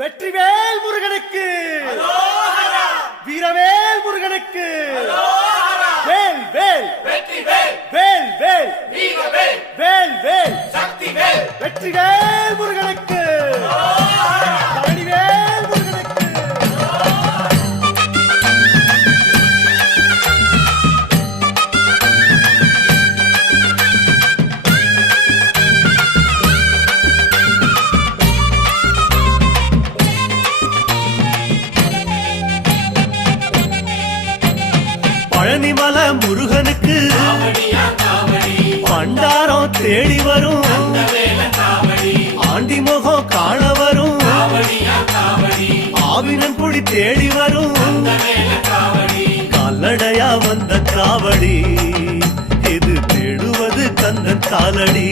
வெற்றிவேல் முருகனுக்கு, வீரவேல் முருகனுக்கு, வேல் வேல் வேல் வேல் வேல் வேல் வெற்றிவேல் முருகனுக்கு, பழனிவேல் முருகனுக்கு. பழனிமல முருகனுக்கு பண்டாரம் தேடி வரும், ஆண்டி முகம் காண வரும், ஆவினன் குடி தேடி வரும், கால்நடையா வந்த காவடி இது தேடுவது கந்தன் காலடி.